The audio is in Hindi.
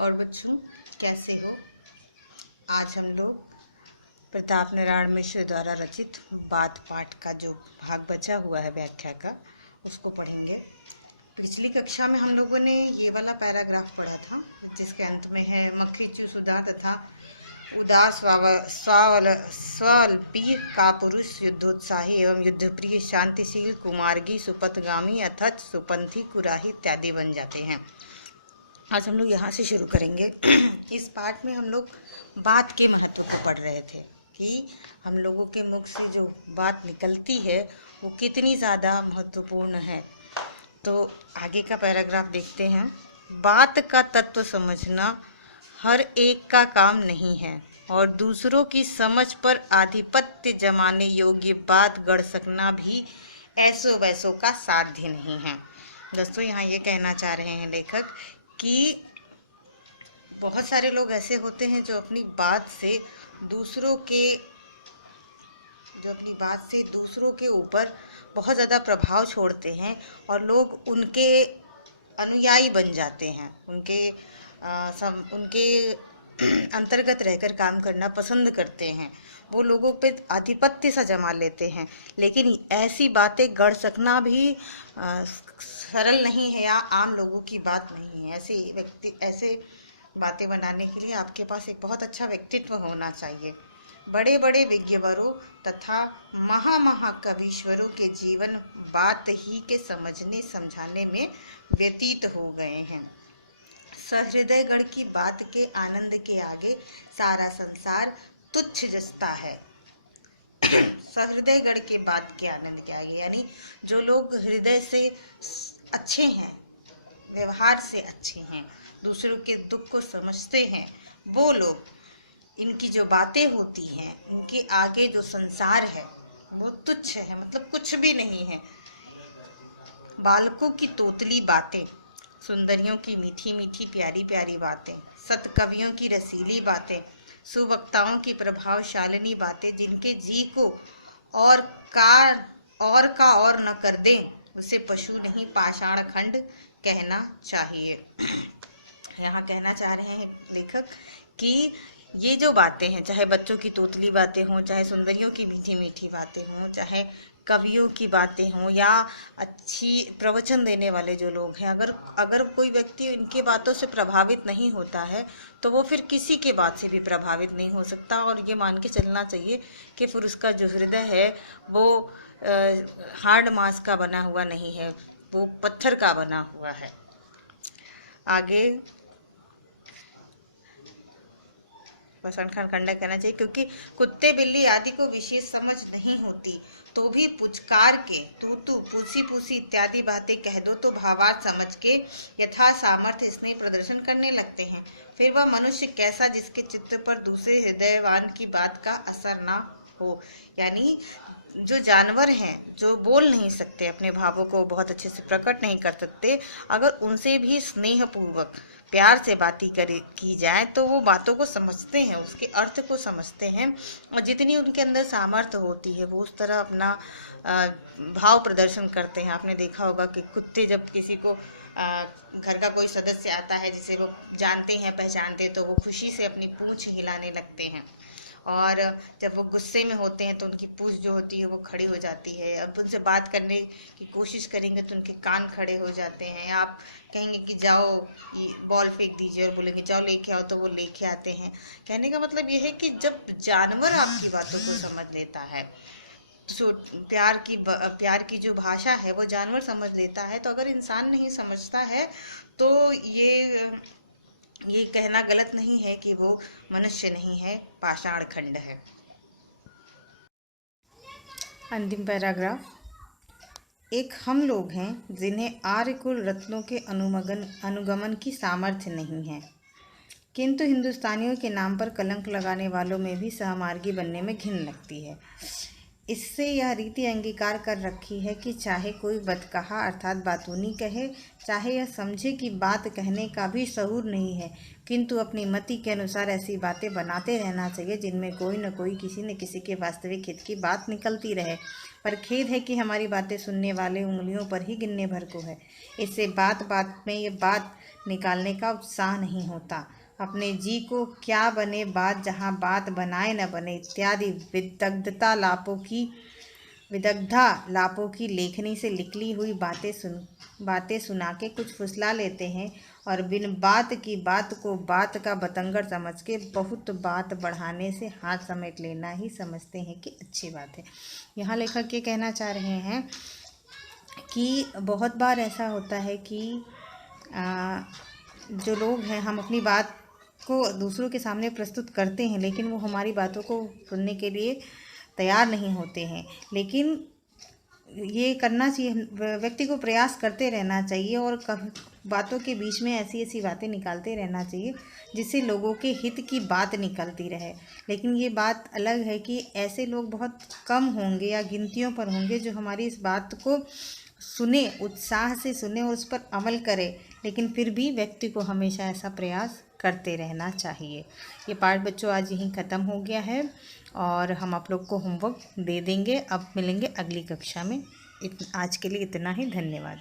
और बच्चों, कैसे हो? आज हम लोग प्रताप नारायण मिश्र द्वारा रचित बात पाठ का जो भाग बचा हुआ है व्याख्या का, उसको पढ़ेंगे। पिछली कक्षा में हम लोगों ने ये वाला पैराग्राफ पढ़ा था जिसके अंत में है मक्खी चू सुधा तथा उदास स्वल्पी का पुरुष युद्धोत्साही एवं युद्धप्रिय शांतिशील कुमार्गी सुपथगामी अथच सुपंथी कुराही इत्यादि बन जाते हैं। आज हम लोग यहाँ से शुरू करेंगे। इस पाठ में हम लोग बात के महत्व को पढ़ रहे थे कि हम लोगों के मुख से जो बात निकलती है वो कितनी ज़्यादा महत्वपूर्ण है। तो आगे का पैराग्राफ देखते हैं। बात का तत्व समझना हर एक का काम नहीं है और दूसरों की समझ पर आधिपत्य जमाने योग्य बात गढ़ सकना भी ऐसो वैसों का साध्य नहीं है। दोस्तों, यहाँ ये कहना चाह रहे हैं लेखक कि बहुत सारे लोग ऐसे होते हैं जो अपनी बात से दूसरों के ऊपर बहुत ज़्यादा प्रभाव छोड़ते हैं और लोग उनके अनुयायी बन जाते हैं, उनके अंतर्गत रहकर काम करना पसंद करते हैं। वो लोगों पे आधिपत्य सा जमा लेते हैं। लेकिन ऐसी बातें गढ़ सकना भी सरल नहीं है या आम लोगों की बात नहीं है। ऐसे बातें बनाने के लिए आपके पास एक बहुत अच्छा व्यक्तित्व होना चाहिए। बड़े बड़े विज्ञवरों तथा महाकवीश्वरों के जीवन बात ही के समझने समझाने में व्यतीत हो गए हैं। सहृदयगढ़ की बात के आनंद के आगे सारा संसार तुच्छ जसता है। सहृदयगढ़ के बात के आनंद के आगे यानी जो लोग हृदय से अच्छे हैं, व्यवहार से अच्छे हैं, दूसरों के दुख को समझते हैं, वो लोग, इनकी जो बातें होती हैं उनके आगे जो संसार है वो तुच्छ है, मतलब कुछ भी नहीं है। बालकों की तोतली बातें, सुंदरियों की मीठी मीठी प्यारी प्यारी बातें, सत कवियों की रसीली बातें, सुवक्ताओं की प्रभावशालिनी बातें, जिनके जी को और न कर दें, उसे पशु नहीं पाषाण खंड कहना चाहिए। यहाँ कहना चाह रहे हैं लेखक कि ये जो बातें हैं, चाहे बच्चों की तोतली बातें हों, चाहे सुंदरियों की मीठी मीठी बातें हों, चाहे कवियों की बातें हों या अच्छी प्रवचन देने वाले जो लोग हैं, अगर कोई व्यक्ति इनके बातों से प्रभावित नहीं होता है तो वो फिर किसी के बात से भी प्रभावित नहीं हो सकता। और ये मान के चलना चाहिए कि फिर उसका जो हृदय है वो हार्ड मांस का बना हुआ नहीं है, वो पत्थर का बना हुआ है। आगे खंडा कहना चाहिए, क्योंकि कुत्ते बिल्ली आदि को विशेष समझ नहीं होती तो भी पुचकार के तू तू पूसी पूसी इत्यादि बातें कह दो तो भावार्थ समझ के यथा सामर्थ्य स्नेह प्रदर्शन करने लगते हैं। फिर वह मनुष्य कैसा जिसके चित्त पर दूसरे हृदयवान की बात का असर ना हो। यानी जो जानवर हैं, जो बोल नहीं सकते, अपने भावों को बहुत अच्छे से प्रकट नहीं कर सकते, अगर उनसे भी स्नेह पूर्वक प्यार से बातें की जाए तो वो बातों को समझते हैं, उसके अर्थ को समझते हैं और जितनी उनके अंदर सामर्थ्य होती है वो उस तरह अपना भाव प्रदर्शन करते हैं। आपने देखा होगा कि कुत्ते जब किसी को घर का कोई सदस्य आता है जिसे वो जानते हैं, पहचानते हैं, तो वो खुशी से अपनी पूंछ हिलाने लगते हैं। और जब वो गुस्से में होते हैं तो उनकी पूंछ जो होती है वो खड़ी हो जाती है। अब उनसे बात करने की कोशिश करेंगे तो उनके कान खड़े हो जाते हैं। आप कहेंगे कि जाओ ये बॉल फेंक दीजिए और बोलेंगे जाओ लेके आओ, तो वो लेके आते हैं। कहने का मतलब ये है कि जब जानवर आपकी बातों को समझ लेता है, तो प्यार की जो भाषा है वो जानवर समझ लेता है, तो अगर इंसान नहीं समझता है तो ये कहना गलत नहीं है कि वो मनुष्य नहीं है, पाषाण खंड है। अंतिम पैराग्राफ। एक हम लोग हैं जिन्हें आर्य कुल रत्नों के अनुगमन की सामर्थ्य नहीं है, किंतु हिंदुस्तानियों के नाम पर कलंक लगाने वालों में भी सहमार्गी बनने में घिन लगती है। इससे यह रीति अंगीकार कर रखी है कि चाहे कोई बदकहा अर्थात बातूनी कहे, चाहे यह समझे कि बात कहने का भी शऊर नहीं है, किंतु अपनी मति के अनुसार ऐसी बातें बनाते रहना चाहिए जिनमें कोई न कोई किसी न किसी के वास्तविक हित की बात निकलती रहे। पर खेद है कि हमारी बातें सुनने वाले उंगलियों पर ही गिनने भर को है। इससे बात बात में ये बात निकालने का उत्साह नहीं होता। अपने जी को क्या बने बात, जहाँ बात बनाए न बने इत्यादि विदग्धा लापों की लेखनी से निकली हुई बातें सुना के कुछ फुसला लेते हैं और बिन बात की बात को बात का बतंगड़ समझ के बहुत बात बढ़ाने से हाथ समेट लेना ही समझते हैं कि अच्छी बात है। यहाँ लेखक ये कहना चाह रहे हैं कि बहुत बार ऐसा होता है कि जो लोग हैं, हम अपनी बात को दूसरों के सामने प्रस्तुत करते हैं लेकिन वो हमारी बातों को सुनने के लिए तैयार नहीं होते हैं। लेकिन ये करना चाहिए, व्यक्ति को प्रयास करते रहना चाहिए और बातों के बीच में ऐसी ऐसी बातें निकालते रहना चाहिए जिससे लोगों के हित की बात निकलती रहे। लेकिन ये बात अलग है कि ऐसे लोग बहुत कम होंगे या गिनतियों पर होंगे जो हमारी इस बात को सुने, उत्साह से सुने और उस पर अमल करें। लेकिन फिर भी व्यक्ति को हमेशा ऐसा प्रयास करते रहना चाहिए। ये पाठ बच्चों आज यहीं ख़त्म हो गया है और हम आप लोग को होमवर्क दे देंगे। अब मिलेंगे अगली कक्षा में। आज के लिए इतना ही, धन्यवाद।